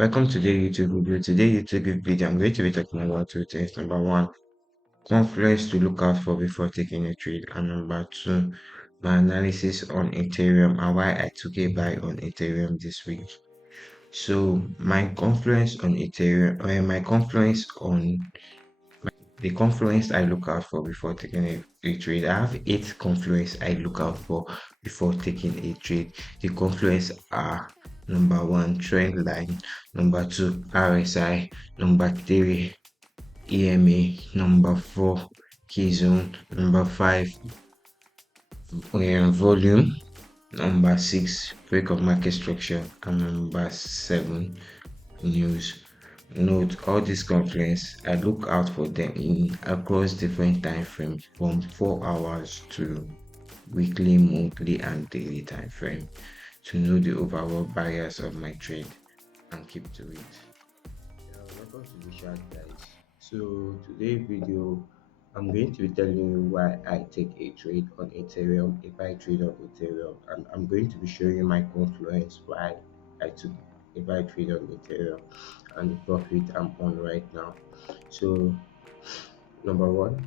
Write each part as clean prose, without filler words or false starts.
Welcome to the YouTube video. Today YouTube video, I'm going to be talking about two things. Number one, confluence to look out for before taking a trade, and number two, my analysis on Ethereum and why I took a buy on Ethereum this week. So my confluence on Ethereum, or my confluence on the confluence I look out for before taking a trade. I have 8 confluence I look out for before taking a trade. The confluence are: number one, trend line; number two, RSI; number three, EMA; number four, key zone; number five, volume; number six, break of market structure; and number seven, news. Note all these confluence, I look out for them in across different time frames from 4 hours to weekly, monthly, and daily time frame to know the overall bias of my trade and keep to it. Welcome to the chat, guys. So today's video, I'm going to be telling you why I take a trade on Ethereum, if I trade on Ethereum, and I'm going to be showing you my confluence why I took if I trade on Ethereum and the profit I'm on right now. So number one,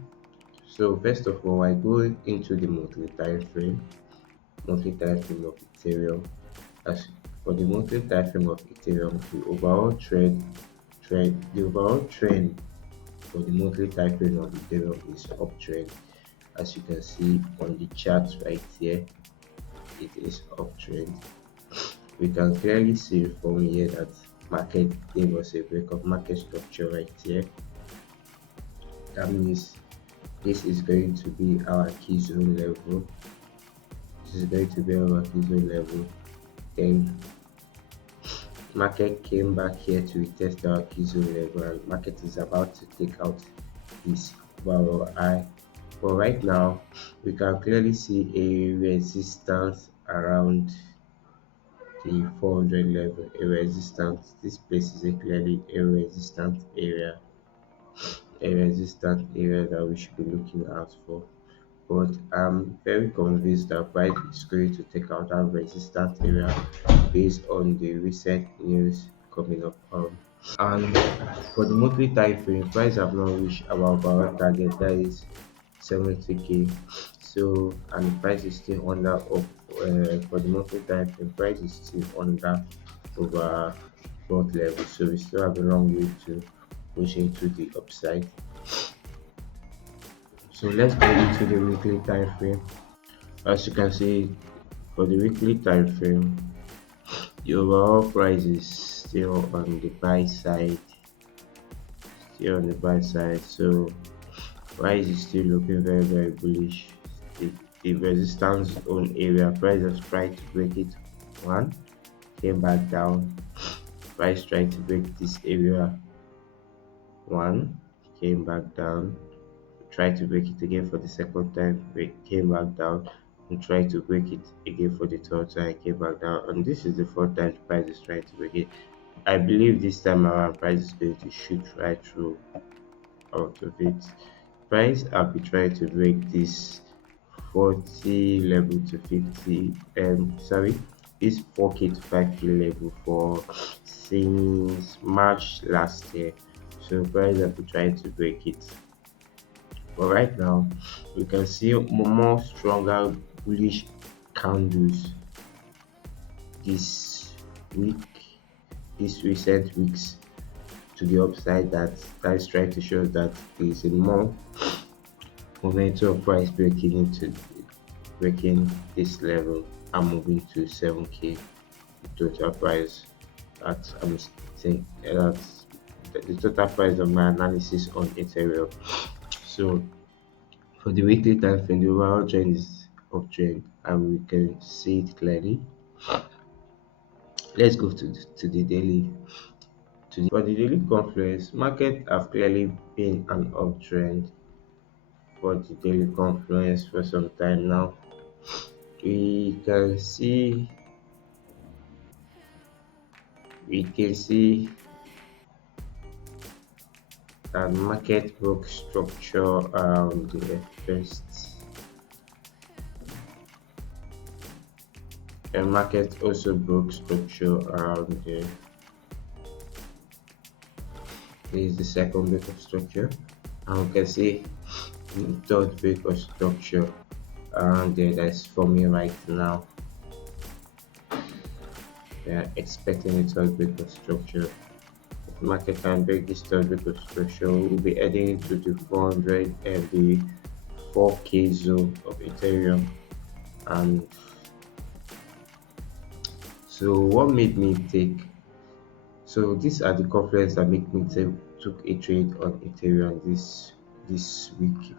so first of all, I go into the monthly time frame of Ethereum. As for the monthly time frame of Ethereum, the overall trend for the monthly time frame of Ethereum is uptrend. As you can see on the chart right here, it is uptrend. We can clearly see from here that market gave us a break of market structure right here. That means this is going to be our key zone level. This is going to be our key zone level. Then market came back here to retest our key zone level, and market is about to take out this overall high. But right now, we can clearly see a resistance around the 400 level. A resistance. This place is clearly a resistance area. A resistance area that we should be looking out for. But I'm very convinced that price is going to take out that resistance area based on the recent news coming up. And for the monthly time frame, price have not reached our barrel target, that is 70k. So, and the price is still under up for the monthly time frame, price is still under over both levels. So we still have a long way to push into the upside. So let's go into the weekly time frame. As you can see, for the weekly time frame, the overall price is still on the buy side. So price is still looking very bullish. The resistance zone area, price has tried to break it. One, came back down. Price tried to break this area. One, came back down. Tried to break it again for the second time. Came back down. And tried to break it again for the third time. Came back down. And this is the fourth time the price is trying to break it. I believe this time around price is going to shoot right through out of it. Price I'll be trying to break this 40 level to 50, sorry, this 4k to 5k level for since March last year. So price I'll be trying to break it. But right now we can see more stronger bullish candles this week, these recent weeks, to the upside. That is trying to show that there is a more momentum of price breaking this level and moving to 7k total price. That I'm saying that's the total price of my analysis on Ethereum. So for the weekly time frame, the overall trend is uptrend and we can see it clearly. Let's go to the daily. For the daily confluence, market have clearly been an uptrend for the daily confluence for some time now. We can see that market broke structure around the first, and market also broke structure around the This is the second break of structure, and we can see the third break of structure around there that's forming right now. We are expecting a third break of structure. If market can break this third break of structure, we'll be heading into the 400 and the 4K zone of Ethereum. And so what made me take so these are the confluence that make me take took a trade on Ethereum this week.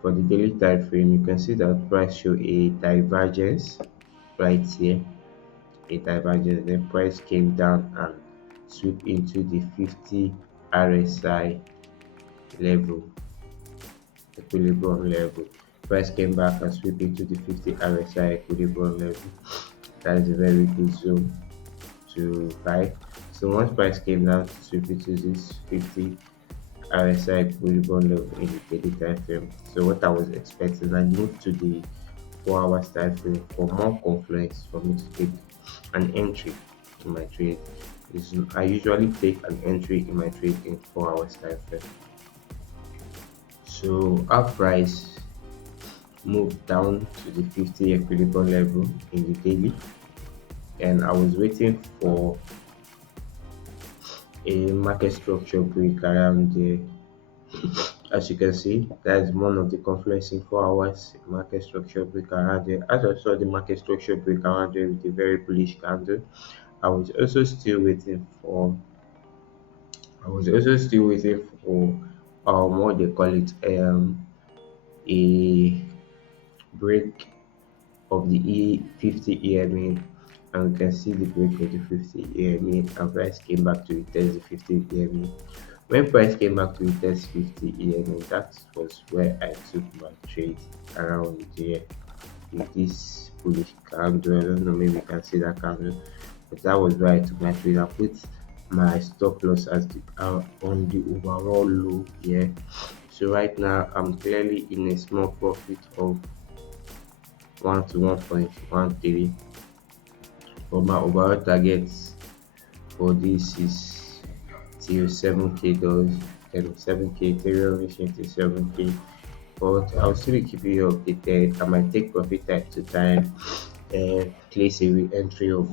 For the daily time frame, you can see that price show a divergence right here, a divergence. Then price came down and sweep into the 50 RSI level, equilibrium level. Price came back and sweep into the 50 RSI equilibrium level. That is a very good zone to buy. So once price came down to sweep into this 50 RSI equilibrium level in the daily time frame. So what I was expecting, I moved to the 4 hours time frame for more confluence for me to take an entry in my trade. I usually take an entry in my trade in 4 hours time frame. So our price moved down to the 50 equilibrium level in the daily, and I was waiting for a market structure break around there. As you can see, that is one of the confluence in 4 hours market structure break around there. As I saw the market structure break around there with a very bullish candle, I was also still waiting for I was also still waiting for what they call it, a break of the 50 EMA, and we can see the break of the 50 EMA, and price came back to retest the 50 EMA. When price came back to retest 50 EMA, that was where I took my trade around there with this bullish candle. I don't know, maybe you can see that candle, but that was where I took my trade. I put my stop loss as on the overall low here. So right now I'm clearly in a small profit of 1 to 1.13, but my overall target for this is till 7K dollars, and 7K Ethereum reaching to 7K. But I'll still be keeping you updated. I might take profit time to time and place a re-entry of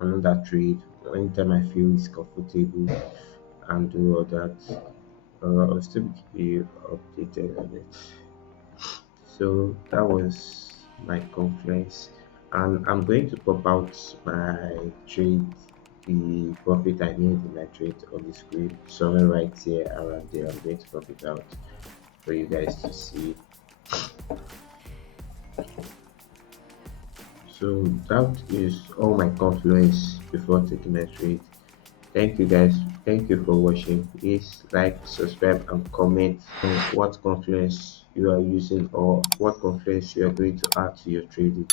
another trade anytime I feel it's comfortable and do all that. I'll still be keeping you updated on it. So that was my conference, and I'm going to pop out my trade, the profit I made in my trade on the screen somewhere right here around there. I'm going to pop it out for you guys to see. So that is all my confluence before taking my trade. Thank you guys. Thank you for watching. Please like, subscribe, and comment on what confluence you are using or what confluence you are going to add to your trading.